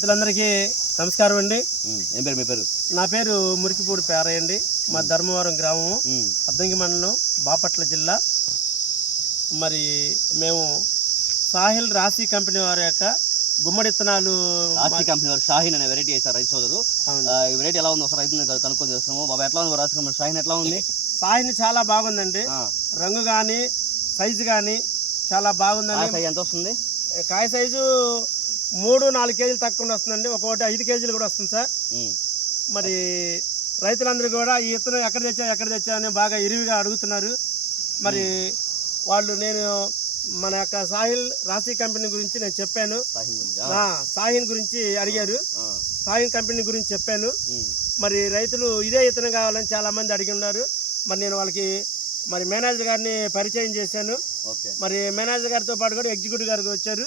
రైతులందరికీ నమస్కారం అండి. ఏం పేరు మీ పేరు? నా పేరు మురికిపూడి పేరయ్య అండి. మా ధర్మవరం గ్రామము, అద్దంకి మండలం, బాపట్ల జిల్లా. మరి మేము సాహిల్ రాశి కంపెనీ వారి యొక్క గుమ్మడి విత్తనాలు, రాశి కంపెనీ వారు షాహీన్ అనే వెరైటీ వేస్తారు రైతు సోదరు. ఈ వెరైటీ ఎలా ఉంది ఒకసారి రైతుని కనుక్కొని చేస్తున్నాము. బాబా ఎట్లా ఉంది రాశి కంపెనీ షాహీన్ ఎట్లా ఉంది? షాహీన్ చాలా బాగుందండి. రంగు కానీ సైజు కానీ చాలా బాగుందండి. ఎంత వస్తుంది? కాయ సైజు 3-4 కేజీలు తక్కువ వస్తుందండి. ఒక్కొక్కటి 5 కేజీలు కూడా వస్తుంది సార్. మరి రైతులందరూ కూడా ఈ విత్తనం ఎక్కడ తెచ్చా అని బాగా ఇరివిగా అడుగుతున్నారు. మరి వాళ్ళు నేను మన యొక్క సాహిల్ రాశి కంపెనీ గురించి నేను చెప్పాను. సాహిల్ గురించి అడిగారు, సాహిల్ కంపెనీ గురించి చెప్పాను. మరి రైతులు ఇదే విత్తనం కావాలని చాలామంది అడిగి ఉన్నారు. మరి నేను వాళ్ళకి మరి మేనేజర్ గారిని పరిచయం చేశాను. మరి మేనేజర్ గారితో పాటు కూడా ఎగ్జిక్యూటివ్ గారికి వచ్చారు.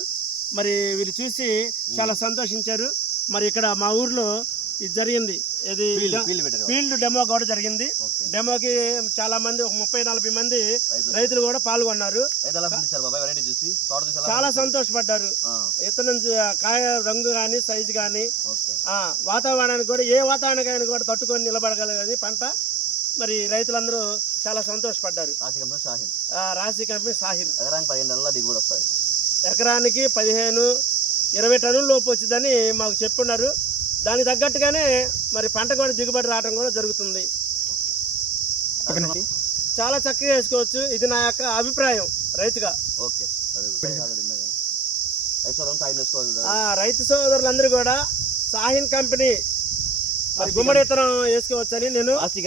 మరి వీరు చూసి చాలా సంతోషించారు. మరి ఇక్కడ మా ఊర్లో ఇది జరిగింది, ఇది ఫీల్డ్ డెమో కూడా జరిగింది. డెమోకి చాలా మంది, ఒక 30-40 మంది రైతులు కూడా పాల్గొన్నారు. చాలా సంతోషపడ్డారు. ఇతను కాయ రంగు కానీ సైజు కానీ వాతావరణానికి కూడా, ఏ వాతావరణానికి కూడా తట్టుకొని నిలబడగలగని పంట. మరి రైతులందరూ చాలా సంతోషపడ్డారు. రాశి కంపెనీ సాహిల్ ఎకరానికి 15-20 టన్నుల లోపు వచ్చిందని మాకు చెప్పున్నారు. దానికి తగ్గట్టుగానే మరి పంట కూడా దిగుబడి రావడం కూడా జరుగుతుంది. చాలా చక్కగా వేసుకోవచ్చు. ఇది నా యొక్క అభిప్రాయం రైతుగా. రైతు సోదరులందరూ కూడా సాహిన్ కంపెనీ మరి గుమ్మడి విత్తనం వేసుకోవచ్చని నేను, రాశి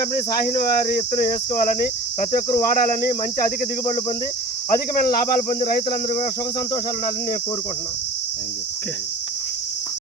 కంపెనీ సాహిన్ వారి విత్తనం వేసుకోవాలని, ప్రతి ఒక్కరు వాడాలని, మంచి అధిక దిగుబడులు పొంది అధికమైన లాభాలు పొంది రైతులందరూ కూడా సుఖ సంతోషాలు ఉండాలని నేను కోరుకుంటున్నాను.